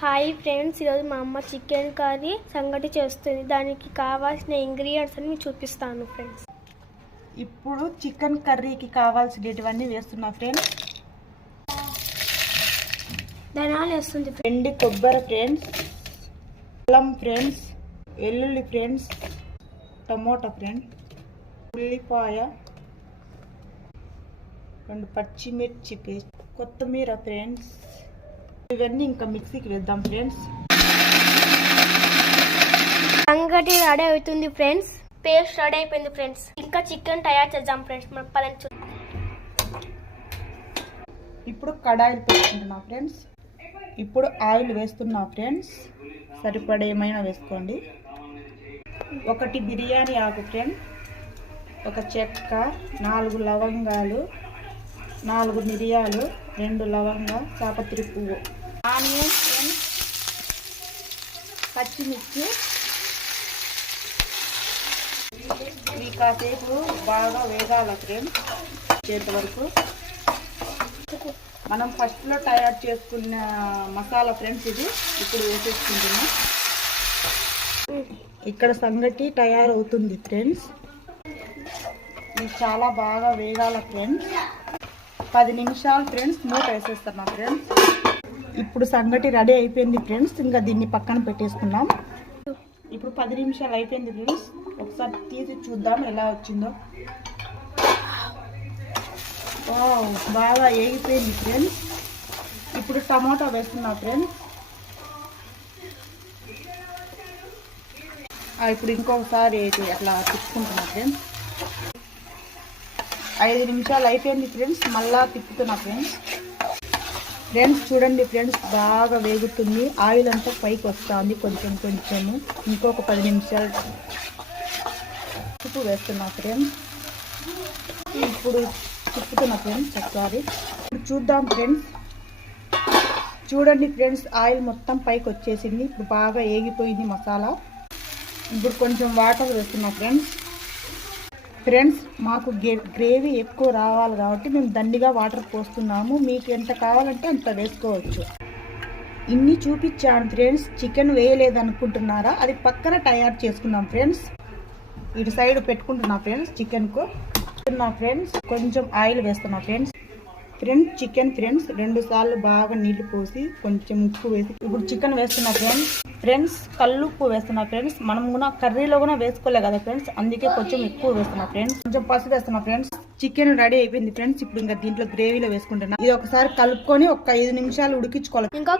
Hi friends, ఈరోజు మా అమ్మ చికెన్ కర్రీ సంగటి చేస్తుంది. దానికి కావాల్సిన ఇంగ్రీడియంట్స్ అని మీకు చూపిస్తాను ఫ్రెండ్స్. ఇప్పుడు చికెన్ కర్రీకి కావాల్సినవన్నీ వేస్తున్నా ఫ్రెండ్స్. ధనియాలు వేస్తుంది, ఎండి కొబ్బరి ఫ్రెండ్స్, అల్లం ఫ్రెండ్స్, వెల్లుల్లి ఫ్రెండ్స్, టమోటా ఫ్రెండ్స్, ఉల్లిపాయ, 2 పచ్చిమిర్చి పేస్ట్, కొత్తిమీర ఫ్రెండ్స్. ఇవన్నీ ఇంకా మిక్సీకి వేద్దాం ఫ్రెండ్స్. సంగటి రెడీ అవుతుంది ఫ్రెండ్స్. పేస్ట్ రెడీ అయిపోయింది ఫ్రెండ్స్. ఇంకా చికెన్ తయారు చేద్దాం ఫ్రెండ్స్. మన పదని ఇప్పుడు కడాయిలు పెట్టుకుంటున్నా ఫ్రెండ్స్. ఇప్పుడు ఆయిల్ వేస్తున్నా ఫ్రెండ్స్. సరిపడేమైనా వేసుకోండి. 1 బిర్యానీ ఆకు ఫ్రెండ్స్, 1 చెక్క, 4 లవంగాలు, 4 మిరియాలు, 2 లవంగా, చాపత్రి పువ్వు, ఆనియన్ ఫ్రెండ్స్, పచ్చిమిర్చి. ఇవి కాసేపు బాగా వేగాల ఫ్రెండ్స్. చేత వరకు మనం ఫస్ట్లో తయారు చేసుకున్న మసాలా ఫ్రెండ్స్ ఇది ఇప్పుడు వేసేసుకుంటున్నాం. ఇక్కడ సంగటి తయారవుతుంది ఫ్రెండ్స్. ఇది చాలా బాగా వేగాల ఫ్రెండ్స్. 10 నిమిషాలు ఫ్రెండ్స్ మూత వేసేస్తున్నా ఫ్రెండ్స్. ఇప్పుడు సంగటి రెడీ అయిపోయింది ఫ్రెండ్స్. ఇంకా దీన్ని పక్కన పెట్టేసుకున్నాం. ఇప్పుడు 10 నిమిషాలు అయిపోయింది ఫ్రెండ్స్. ఒకసారి తీసి చూద్దాం ఎలా వచ్చిందో. బాగా వేగిపోయింది ఫ్రెండ్స్. ఇప్పుడు టమోటా వేస్తున్నా ఫ్రెండ్స్. ఇప్పుడు ఇంకొకసారి అట్లా తిప్పుకుంటున్నా ఫ్రెండ్స్. 5 నిమిషాలు అయిపోయింది ఫ్రెండ్స్. మళ్ళా తిప్పుతున్నా ఫ్రెండ్స్. చూడండి ఫ్రెండ్స్, బాగా వేగుతుంది. ఆయిల్ అంతా పైకి వస్తుంది కొంచెము. ఇంకొక 10 నిమిషాలు ఉప్పు వేస్తున్నా ఫ్రెండ్స్. ఇప్పుడు తిప్పుతున్నా ఫ్రెండ్స్ ఒకసారి. ఇప్పుడు చూద్దాం ఫ్రెండ్స్. చూడండి ఫ్రెండ్స్, ఆయిల్ మొత్తం పైకి వచ్చేసింది. ఇప్పుడు బాగా వేగిపోయింది మసాలా. ఇప్పుడు కొంచెం వాటర్ వేస్తున్నా ఫ్రెండ్స్. మాకు గ్రేవీ ఎక్కువ రావాలి కాబట్టి మేము దండిగా వాటర్ పోస్తున్నాము. మీకు ఎంత కావాలంటే అంత వేసుకోవచ్చు. ఇన్ని చూపించాను ఫ్రెండ్స్. చికెన్ వేయలేదు అనుకుంటున్నారా? అది పక్కన తయారు చేసుకున్నాం ఫ్రెండ్స్. ఇటు సైడ్ పెట్టుకుంటున్నా ఫ్రెండ్స్. చికెన్కు ఫ్రెండ్స్ కొంచెం ఆయిల్ వేస్తున్నా ఫ్రెండ్స్. చికెన్ ఫ్రెండ్స్ 2 సార్లు బాగా నీళ్లు పోసి కొంచెం ఉప్పు వేసి ఇప్పుడు చికెన్ వేస్తున్నా ఫ్రెండ్స్. కల్లుప్పు వేస్తున్నా ఫ్రెండ్స్. మనం కూడా కర్రీలో కూడా వేసుకోలే కదా ఫ్రెండ్స్, అందుకే కొంచెం ఎక్కువ వేస్తున్నా ఫ్రెండ్స్. కొంచెం పసుపు వేస్తున్నా ఫ్రెండ్స్. చికెన్ రెడీ అయిపోయింది ఫ్రెండ్స్. ఇప్పుడు ఇంకా దీంట్లో గ్రేవీలో వేసుకుంటున్నా. ఇది ఒకసారి కలుపుకొని ఒక 5 నిమిషాలు ఉడికించుకోవాలి. ఇంకా